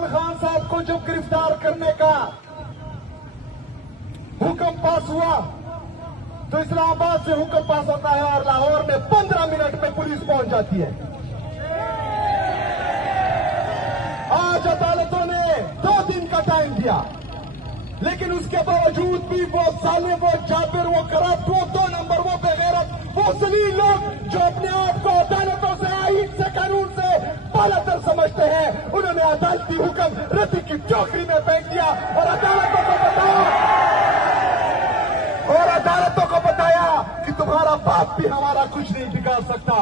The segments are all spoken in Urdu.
عمران خان صاحب کو جب گرفتار کرنے کا حکم پاس ہوا تو اسلام آباد سے حکم پاس ہوتا ہے اور لاہور میں 15 منٹ میں پولیس پہنچ جاتی ہے. آج عدالتوں نے 2 دن کا ٹائم دیا, لیکن اس کے باوجود بھی وہ ظالم, وہ جابر, وہ کرپٹ, وہ 2 نمبر, وہ بغیرت, وہ ذلیل لوگ جو اپنے آپ کو عدالتوں سے, آئین سے, قانون سے بالا تر سمجھتے ہیں, انہوں نے عدالتی حکم رتی کی ٹوکری میں پھینک دیا اور عدالتوں کو بتایا کہ تمہارا باپ بھی ہمارا کچھ نہیں بگاڑ سکتا.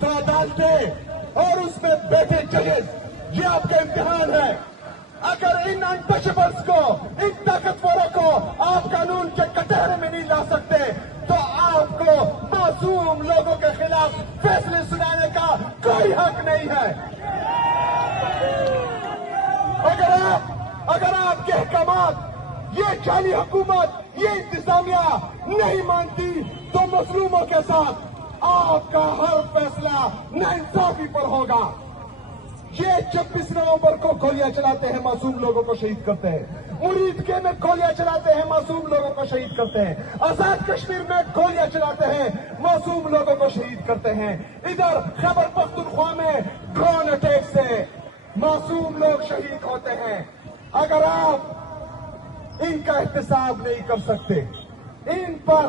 تو عدالتیں اور اس میں بیٹھے ججز, یہ آپ کا امتحان ہے. اگر ان انٹچبلز کو, ان طاقتوروں کو آپ قانون کے کٹہرے میں نہیں لا سکتے تو آپ کو معصوم لوگوں کے خلاف فیصلے سنانے کا کوئی حق نہیں ہے. اگر آپ کے احکامات, یہ جعلی حکومت, یہ انتظامیہ نہیں مانتی تو مظلوموں کے ساتھ آپ کا ہر فیصلہ ناانصافی پر ہوگا. یہ 26 نومبر کو گولیاں چلاتے ہیں, معصوم لوگوں کو شہید کرتے ہیں. مرید کے میں گولیاں چلاتے ہیں, معصوم لوگوں کو شہید کرتے ہیں. آزاد کشمیر میں گولیاں چلاتے ہیں, معصوم لوگوں کو شہید کرتے ہیں. ادھر خیبر پختونخوا میں ڈرون اٹیک سے معصوم لوگ شہید ہوتے ہیں. اگر آپ ان کا احتساب نہیں کر سکتے, ان پر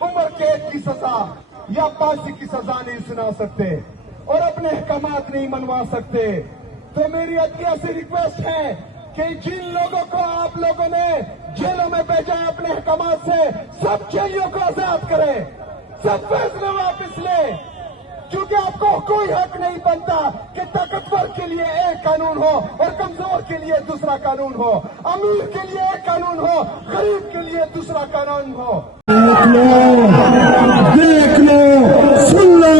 عمر قید کی سزا یا پھانسی کی سزا نہیں سنا سکتے اور اپنے احکامات نہیں منوا سکتے, تو میری عدلیہ سے ریکویسٹ ہے کہ جن لوگوں کو آپ لوگوں نے جیلوں میں بھیجا ہے اپنے احکامات سے, سب جیلیوں کو آزاد کریں, سب فیصلے واپس لیں, کیونکہ آپ کو کوئی حق نہیں بنتا کہ طاقتور کے لیے ایک قانون ہو اور کمزور کے لیے دوسرا قانون ہو, امیر کے لیے ایک قانون ہو, غریب کے لیے دوسرا قانون ہو. دیکھ لو, سن لو,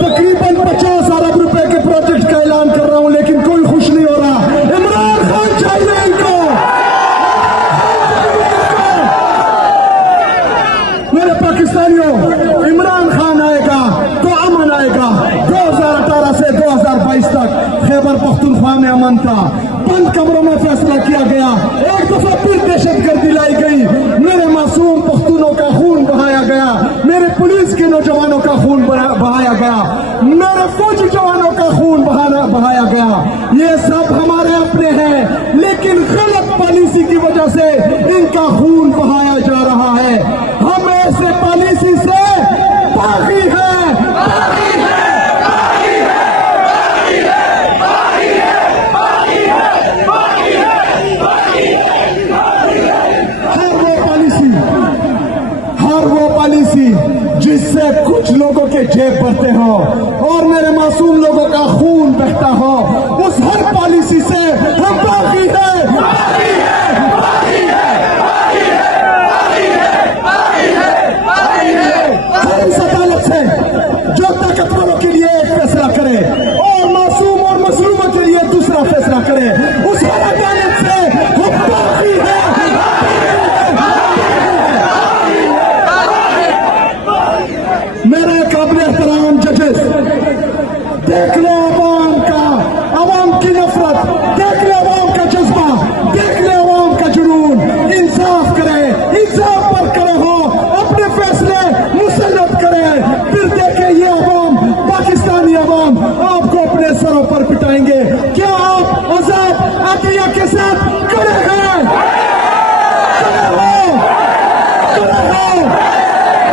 تقریباً 50 ارب روپے کے پروجیکٹ کا اعلان کر رہا ہوں لیکن کوئی خوش نہیں ہو رہا. عمران خان چاہیے ان کو. میرے پاکستانیوں, عمران خان آئے گا تو امن آئے گا. 2018 سے 2022 تک خیبر پختونخوا میں امن تھا. بند کمروں میں فیصلہ کیا گیا, ایک دفعہ پھر دہشت گردی لائی گئی, میرے معصوم پختونوں کا خون بہایا گیا, میرے پولیس کے نوجوانوں کا خون بہایا گیا, میرے فوجی جوانوں کا خون بہایا گیا. یہ سب ہمارے اپنے ہیں, لیکن غلط پالیسی کی وجہ سے ان کا خون بہایا جا رہا ہے. ہم ایسے پالیسی سے باغی ہیں. جس سے کچھ لوگوں کے جیب بھرتے ہوں اور میرے معصوم لوگوں کا خون بہتا ہو, اس ہر پالیسی سے ہم باغی ہیں. اس عدالت سے جو طاقتوروں کے لیے ایک فیصلہ کرے اور معصوم اور مظلوموں کے لیے دوسرا فیصلہ کرے, اس ہر عدالت سے ہم باغی ہیں. میرے قابل احترام ججز, دیکھ لو عوام کا, عوام کی نفرت, دیکھ لو عوام کا جذبہ, دیکھ لو عوام کا جنون. انصاف کرے, انصاف پر کھڑے ہو, اپنے فیصلے مسلط کرے, پھر دیکھیں یہ عوام, پاکستانی عوام آپ کو اپنے سروں پر پٹائیں گے. کیا آپ آزاد عدلیہ کے ساتھ کھڑے ہیں؟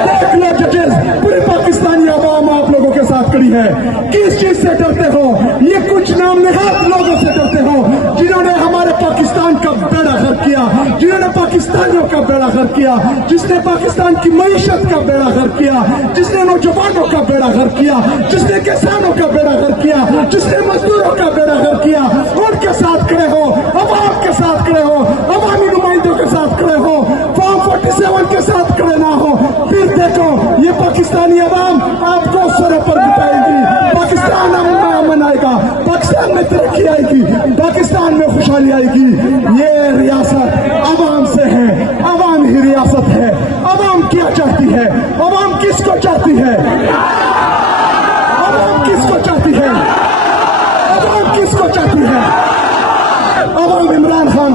دیکھ لو ججز, پوری پاکستانی عوام آپ لوگوں کے ساتھ کھڑی ہے. کس چیز سے ڈرتے ہو؟ یہ کچھ نام نہاد لوگوں سے ڈرتے ہو جنہوں نے ہمارے پاکستان کا بیڑا غرق کیا, جنہوں نے پاکستانیوں کا بیڑا غرق کیا, جس نے پاکستان کی معیشت کا بیڑا غرق کیا, جس نے نوجوانوں کا بیڑا غرق کیا, جس نے کسانوں کا بیڑا غرق کیا, جس نے مزدوروں کا بیڑا غرق کیا. ان کے ساتھ کھڑے ہو, عوام کے ساتھ کھڑے ہو, عوامی نمائندوں کے ساتھ کھڑے ہو, فارم 47 کے ساتھ کھڑے نہ ہو. پھر دیکھو یہ پاکستانی عوام آپ کو سروں پر بٹائے گی. پاکستان میں امن آئے گا, پاکستان میں ترقی آئے گی, پاکستان میں خوشحالی آئے گی. یہ ریاست عوام سے ہے, عوام ہی ریاست ہے. عوام کیا چاہتی ہے؟ عوام کس کو چاہتی ہے؟ عوام کس کو چاہتی ہے؟ عوام کس کو چاہتی ہے؟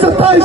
27